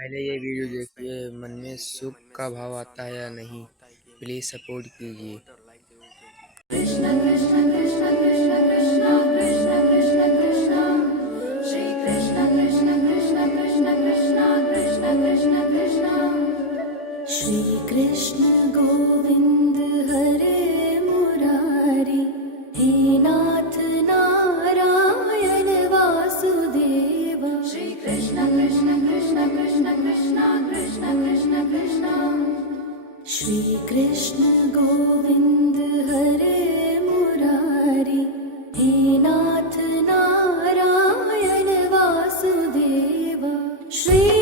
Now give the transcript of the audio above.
पहले ये वीडियो देखिए, मन में सुख का भाव आता है या नहीं। प्लीज सपोर्ट कीजिए। कृष्ण कृष्ण कृष्ण कृष्ण कृष्ण कृष्ण कृष्ण कृष्ण श्री कृष्ण कृष्ण कृष्ण कृष्ण कृष्ण कृष्ण कृष्ण कृष्ण श्री कृष्ण गोविंद हरे मुरारी हे नाथ नारायण वासुदेव श्री कृष्ण कृष्ण कृष्ण कृष्ण कृष्ण कृष्ण कृष्ण कृष्ण श्री कृष्ण गोविंद हरे मुरारी हे नाथ नारायण वासुदेव श्री